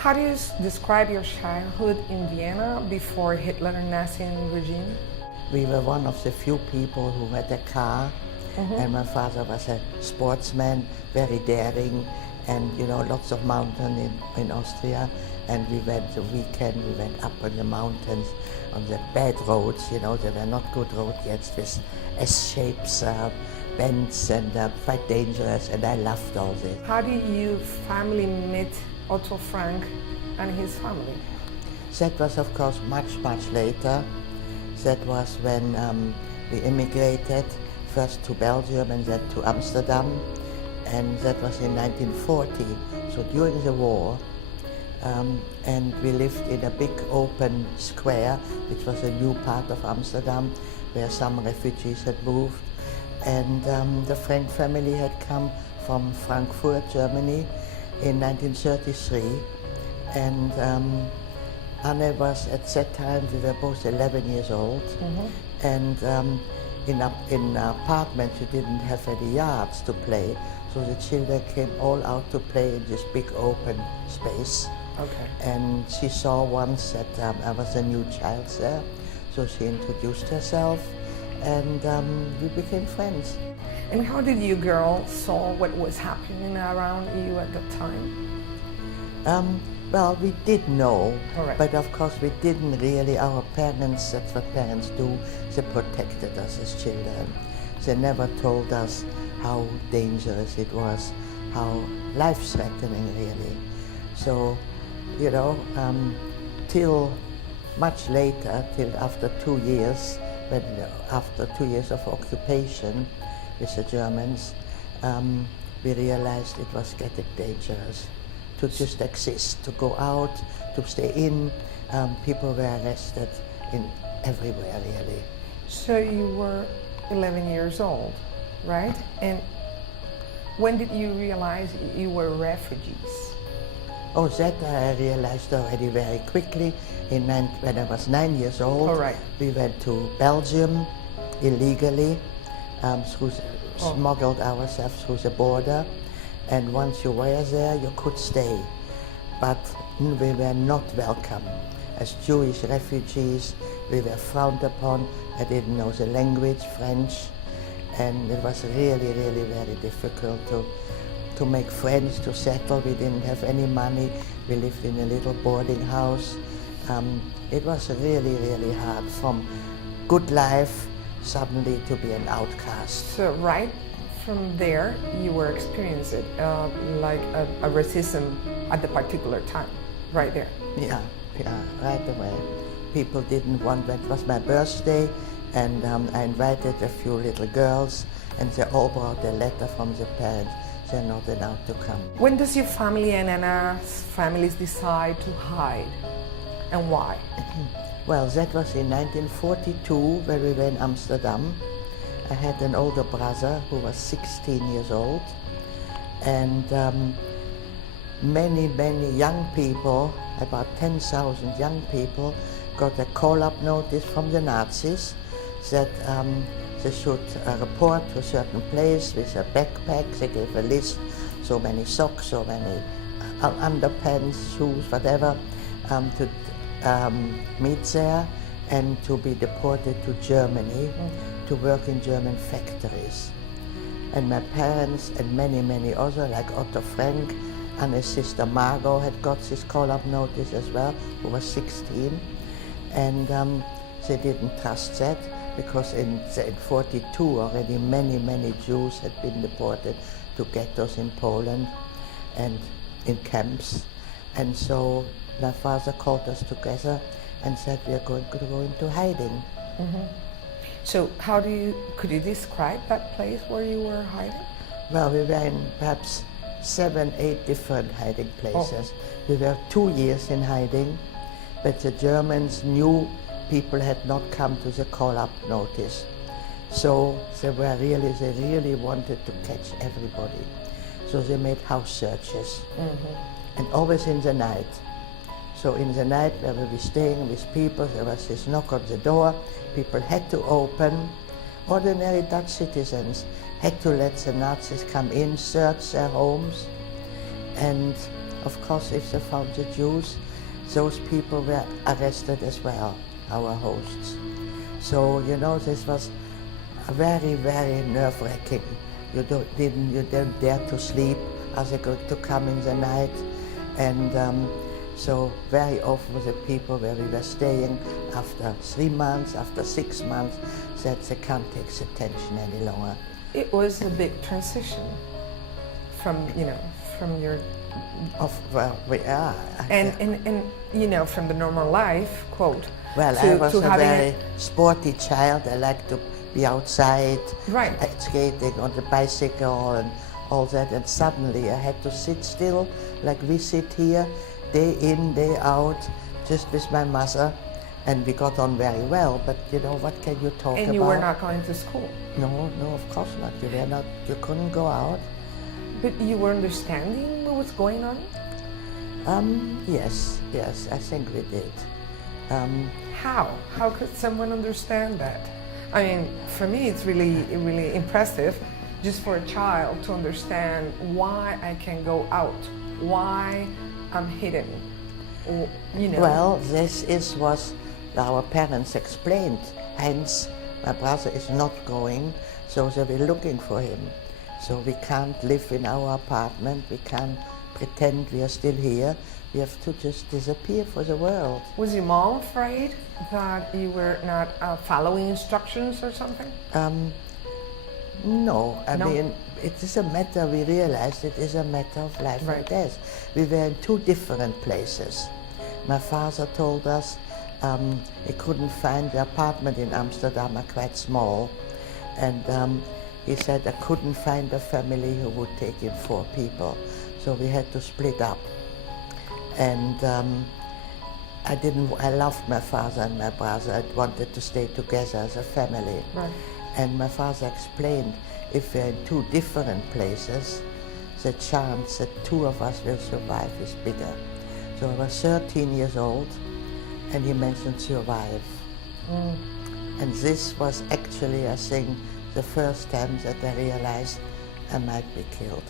How do you describe your childhood in Vienna before Hitler and Nazi regime? We were one of the few people who had a car, and my father was a sportsman, very daring, and lots of mountains in Austria. And we went the weekend, we went up on the mountains, on the bad roads, they were not good roads yet, with S-shapes, bends, and quite dangerous, and I loved all this. How did your family meet Otto Frank and his family? That was, of course, much, much later. That was when we immigrated, first to Belgium and then to Amsterdam, and that was in 1940, so during the war. And we lived in a big open square, which was a new part of Amsterdam, where some refugees had moved. And the Frank family had come from Frankfurt, Germany, in 1933. And Anne was, at that time, we were both 11 years old. And in apartments, you didn't have any yards to play. So the children came all out to play in this big open space. Okay. And she saw once that I was a new child there, so she introduced herself, and we became friends. And how did you girls saw what was happening around you at that time? Well, we did know, Correct. but of course we didn't really. Our parents, that's what parents do, they protected us as children. They never told us how dangerous it was, how life-threatening really. So, till much later, till after 2 years, after 2 years of occupation with the Germans, we realized it was getting dangerous to just exist, to go out, to stay in. People were arrested everywhere, really. So you were 11 years old, right? And when did you realize you were refugees? Oh, that I realized already very quickly. When I was 9 years old, we went to Belgium illegally, smuggled ourselves through the border. And once you were there, you could stay. But we were not welcome. As Jewish refugees, we were frowned upon. I didn't know the language, French, and it was really, really very difficult to make friends, to settle. We didn't have any money. We lived in a little boarding house. It was really, really hard from good life suddenly to be an outcast. So right from there, you were experiencing like a racism at the particular time, right there. Yeah, right away. People didn't want, it was my birthday, and I invited a few little girls, and they all brought a letter from their parents. They're not allowed to come. When does your family and Anna's families decide to hide, and why? Well, that was in 1942 when we were in Amsterdam. I had an older brother who was 16 years old, and many, many young people, about 10,000 young people, got a call-up notice from the Nazis that they should report to a certain place with a backpack. They gave a list, so many socks, so many underpants, shoes, whatever, to meet there and to be deported to Germany to work in German factories. And my parents and many, many others, like Otto Frank and his sister Margot, had got this call-up notice as well, who was 16. And they didn't trust that, because in 1942 already many, many Jews had been deported to ghettos in Poland and in camps. And so my father called us together and said, we are going to go into hiding. So could you describe that place where you were hiding? Well, we were in perhaps 7, 8 different hiding places. We were 2 years in hiding, but the Germans knew people had not come to the call-up notice. So they really wanted to catch everybody. So they made house searches, and always in the night. So in the night where we were staying with people, there was this knock on the door. People had to open. Ordinary Dutch citizens had to let the Nazis come in, search their homes, and of course, if they found the Jews, those people were arrested as well, our hosts. So, you know, this was very, very nerve-wracking. You don't dare to sleep as they go to come in the night. And so very often the people where we were staying after 3 months, after 6 months, said they can't take the tension any longer. It was a big transition from, you know, from your... Well, we are. And you know, from the normal life, quote, Well, I was a very sporty child. I liked to be outside, right, skating on the bicycle and all that. And suddenly I had to sit still, like we sit here, day in, day out, just with my mother. And we got on very well, but you know, what can you talk about? And you were not going to school? No, of course not. You couldn't go out. But you were understanding what was going on? Yes, I think we did. How? How could someone understand that? I mean, for me, it's really, really impressive just for a child to understand why I can go out, why I'm hidden, or, you know. Well, this is what our parents explained. Hence, my brother is not going, so they were looking for him. So we can't live in our apartment, we can't pretend we are still here. We have to just disappear for the world. Was your mom afraid that you were not following instructions or something? No, I mean, it is a matter, we realized it is a matter of life and death. We were in 2 different places. My father told us he couldn't find the apartment in Amsterdam, quite small. And he said I couldn't find a family who would take in 4 people. So we had to split up. And I loved my father and my brother. I wanted to stay together as a family. Right. And my father explained, if we're in 2 different places, the chance that 2 of us will survive is bigger. So I was 13 years old, and he mentioned survive. And this was actually, I think, the first time that I realized I might be killed.